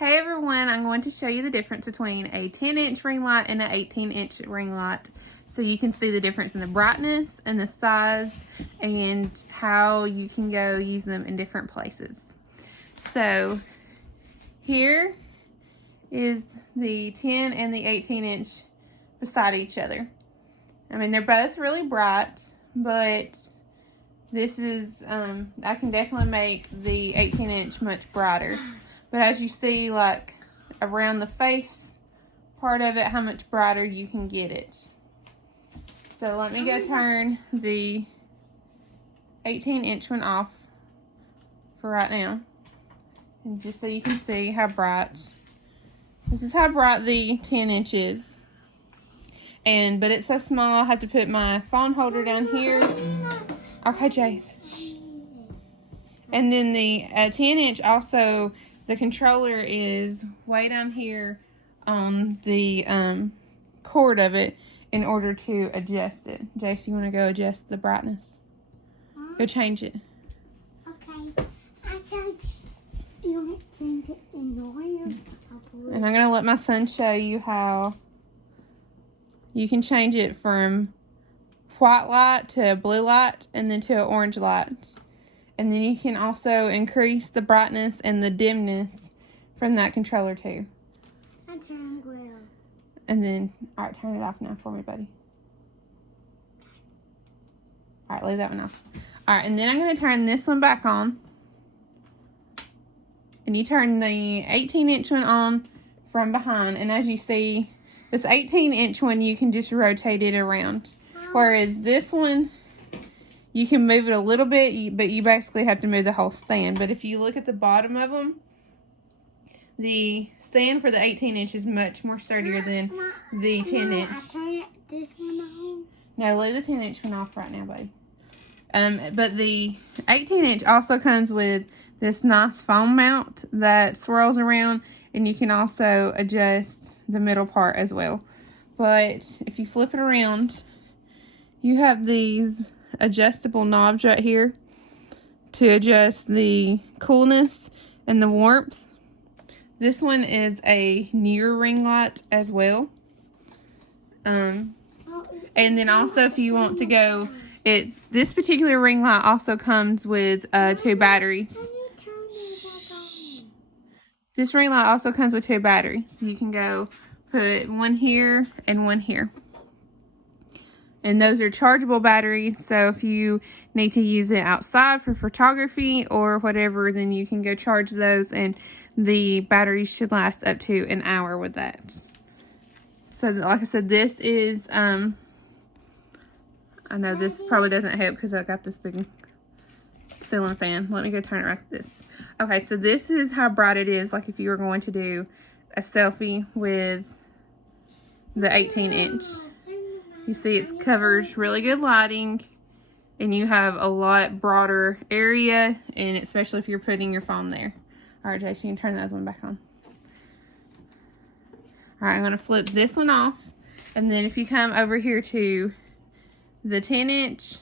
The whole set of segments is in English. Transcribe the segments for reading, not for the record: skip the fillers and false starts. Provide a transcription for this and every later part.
Hey everyone, I'm going to show you the difference between a 10-inch ring light and an 18-inch ring light, so you can see the difference in the brightness and the size and how you can go use them in different places. So here is the 10 and the 18-inch beside each other. I mean, they're both really bright, but this is, I can definitely make the 18-inch much brighter. But as you see, like, around the face part of it, how much brighter you can get it. So let me go turn the 18-inch one off for right now. And just so you can see how bright. This is how bright the 10-inch is. But it's so small, I'll have to put my phone holder down here. Okay, Jace. And then the 10-inch also, the controller is way down here on the cord of it in order to adjust it. Jace, you want to go adjust the brightness? Go change it. Okay. You want to change it in your. And I'm going to let my son show you how you can change it from white light to a blue light and then to an orange light. And then you can also increase the brightness and the dimness from that controller too. I turn grill. And then, alright, turn it off now for me, buddy. Alright, leave that one off. Alright, and then I'm going to turn this one back on. And you turn the 18-inch one on from behind. And as you see, this 18-inch one, you can just rotate it around. Whereas this one, you can move it a little bit, but you basically have to move the whole stand. But if you look at the bottom of them, the stand for the 18-inch is much more sturdier than the 10-inch. I turn this one on. No, leave the 10-inch one off right now, buddy. But the 18-inch also comes with this nice foam mount that swirls around, and you can also adjust the middle part as well. But if you flip it around, you have these adjustable knobs right here to adjust the coolness and the warmth. This one is a near ring light as well. And then also if you want to go, this particular ring light also comes with 2 batteries. This ring light also comes with 2 batteries. So you can go put one here and one here. And those are chargeable batteries, so if you need to use it outside for photography or whatever, then you can go charge those, and the batteries should last up to an hour with that. So like I said, this is, I know this probably doesn't help because I got this big ceiling fan. Let me go turn it like this. Okay, so this is how bright it is, like if you were going to do a selfie with the 18-inch. You see it covers really good lighting, and you have a lot broader area, and especially if you're putting your phone there. All right, Jason, you can turn the other one back on. All right, I'm going to flip this one off, and then if you come over here to the 10-inch,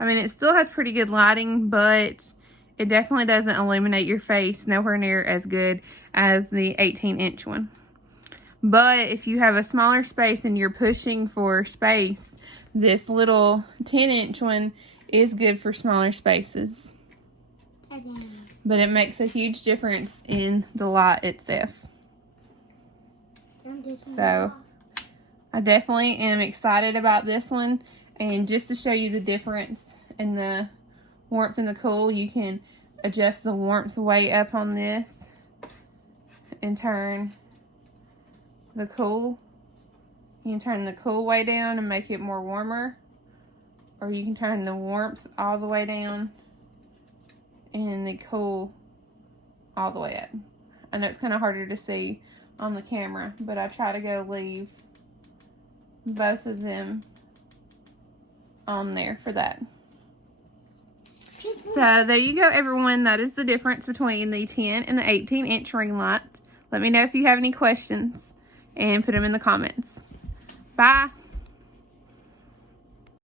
I mean, it still has pretty good lighting, but it definitely doesn't illuminate your face nowhere near as good as the 18-inch one. But if you have a smaller space and you're pushing for space, this little 10-inch one is good for smaller spaces. But it makes a huge difference in the light itself. So I definitely am excited about this one. And just to show you the difference in the warmth and the cool, you can adjust the warmth way up on this and turn the cool. You can turn the cool way down and make it more warmer, or you can turn the warmth all the way down and the cool all the way up. I know it's kind of harder to see on the camera, but I try to go leave both of them on there for that. So there you go, everyone. That is the difference between the 10 and the 18-inch ring light. Let me know if you have any questions and put them in the comments. Bye.